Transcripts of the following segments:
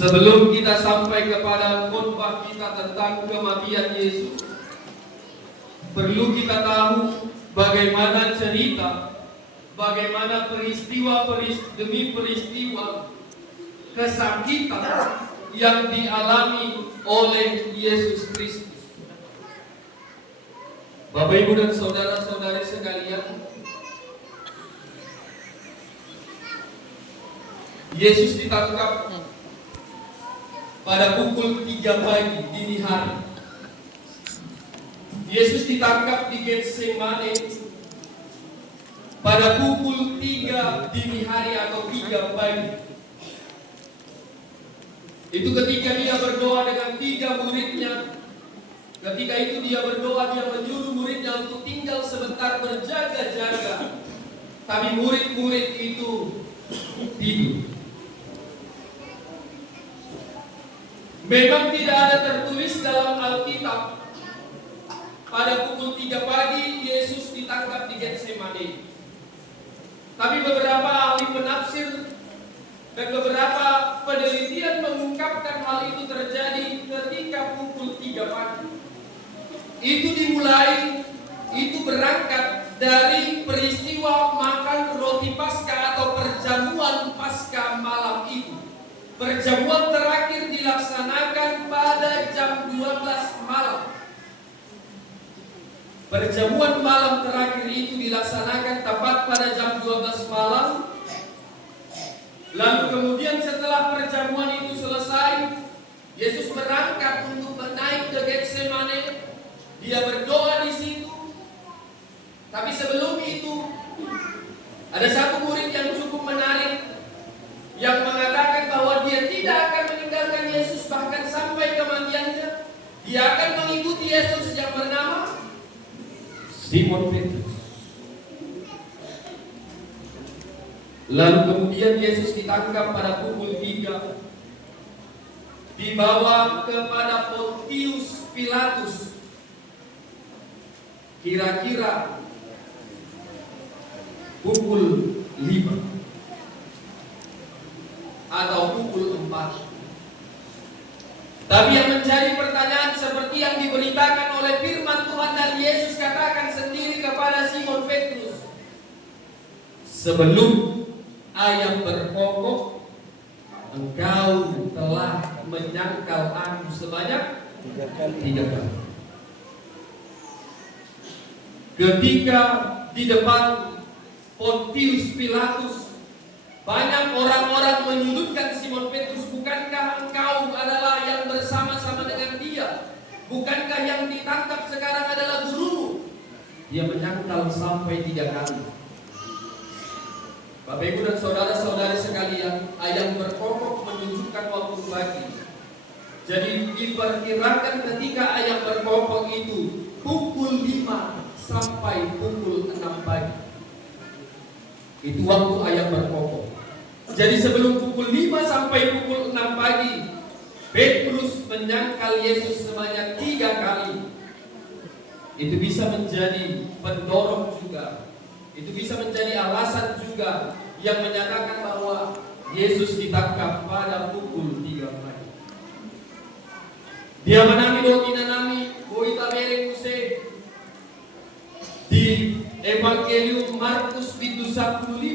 Sebelum kita sampai kepada khotbah kita tentang kematian Yesus, perlu kita tahu bagaimana cerita, bagaimana peristiwa demi peristiwa kesakitan yang dialami oleh Yesus Kristus. Bapak, Ibu, dan saudara-saudari sekalian, Yesus ditangkap pada pukul 3 pagi dini hari. Yesus ditangkap di Getsemane pada pukul 3 dini hari atau 3 pagi. Itu ketika dia berdoa dengan 3 muridnya. Ketika itu dia berdoa, dia menyuruh muridnya untuk tinggal sebentar berjaga-jaga. Tapi murid-murid itu tidur. Memang tidak ada tertulis dalam Alkitab pada pukul 3 pagi Yesus ditangkap di Getsemane. Tapi beberapa ahli penafsir dan beberapa penelitian mengungkapkan hal itu terjadi ketika pukul 3 pagi. Itu berangkat dari peristiwa makan roti Paskah atau perjamuan Paskah malam itu. Perjamuan terakhir dilaksanakan pada jam 12 malam. Perjamuan malam terakhir itu dilaksanakan tepat pada jam 12 malam. Lalu kemudian setelah perjamuan itu selesai, Yesus berangkat untuk naik ke Getsemane. Dia berdoa di situ. Tapi sebelum itu ada satu murid yang cukup menarik, yang mengatakan bahwa dia tidak akan meninggalkan Yesus bahkan sampai kematiannya. Dia akan mengikuti Yesus yang bernama Simon Petrus. Lalu kemudian Yesus ditangkap pada pukul 3, dibawa kepada Pontius Pilatus. Kira-kira pukul 5 atau pukul 4. Tapi yang menjadi pertanyaan seperti yang diberitakan oleh firman Tuhan dan Yesus katakan sendiri kepada Simon Petrus, sebelum ayam berkokok, engkau telah menyangkal aku sebanyak 3 kali. Ketika di depan Pontius Pilatus, banyak orang-orang menyudutkan Simon Petrus. Bukankah engkau adalah yang bersama-sama dengan dia? Bukankah yang ditangkap sekarang adalah gurumu? Dia menyangkal sampai 3 kali. Bapak, Ibu, dan saudara-saudari sekalian, ayam berkokok menunjukkan waktu pagi. Jadi diperkirakan ketika ayam berkokok itu pukul 5 sampai pukul 6 pagi. Itu waktu ayam berkokok. Jadi sebelum pukul 5 sampai pukul 6 pagi, Petrus menyangkal Yesus sebanyak 3 kali. Itu bisa menjadi pendorong juga. Itu bisa menjadi alasan juga yang menyatakan bahwa Yesus ditangkap pada pukul 3 pagi. Dia menami dokinanami, boita mereng use. Di Evangelium Markus 15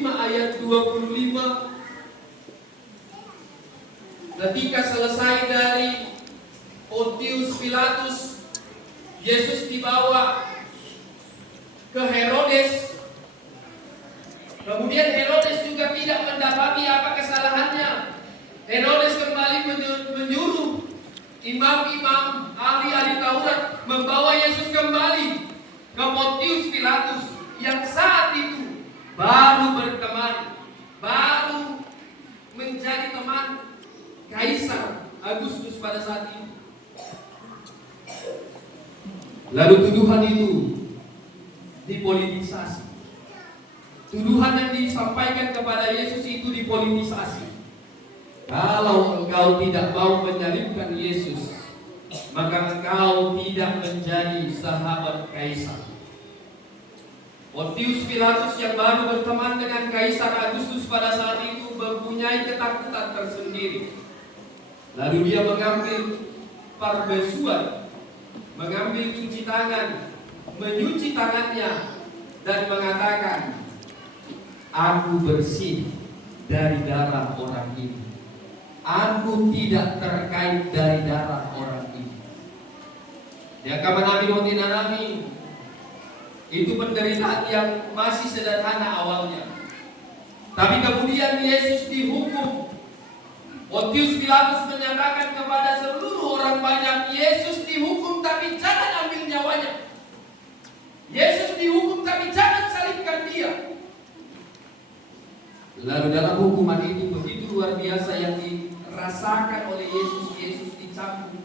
ayat 25, ketika selesai dari Pontius Pilatus, Yesus dibawa ke Herodes. Kemudian Herodes juga tidak mendapati apa kesalahannya. Herodes kembali menyuruh imam-imam, ahli-ahli Taurat membawa Yesus kembali ke Pontius Pilatus, yang saat itu baru berteman, baru menjadi teman Kaisar Agustus pada saat itu. Lalu tuduhan itu dipolitisasi. Tuduhan yang disampaikan kepada Yesus itu dipolitisasi. Kalau engkau tidak mau menyalibkan Yesus, maka engkau tidak menjadi sahabat Kaisar. Pontius Pilatus yang baru berteman dengan Kaisar Agustus pada saat itu mempunyai ketakutan tersendiri. Lalu dia mengambil perbesuan, mengambil cuci tangan, menyuci tangannya, dan mengatakan, aku bersih dari darah orang ini. Aku tidak terkait dari darah orang ini. Ya kaman nabi nami, itu penderitaan yang masih sederhana awalnya. Tapi kemudian Yesus dihukum. Pontius Pilatus menyatakan kepada seluruh orang banyak, Yesus dihukum tapi jangan ambil nyawanya. Yesus dihukum tapi jangan salibkan dia. Lalu dalam hukuman itu begitu luar biasa yang dirasakan oleh Yesus. Yesus dicambuk,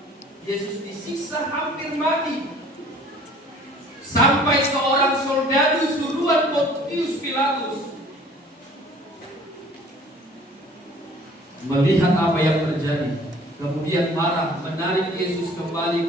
Yesus disiksa hampir mati, sampai seorang soldadu suruhan Pontius Pilatus melihat apa yang terjadi, kemudian marah, menarik Yesus kembali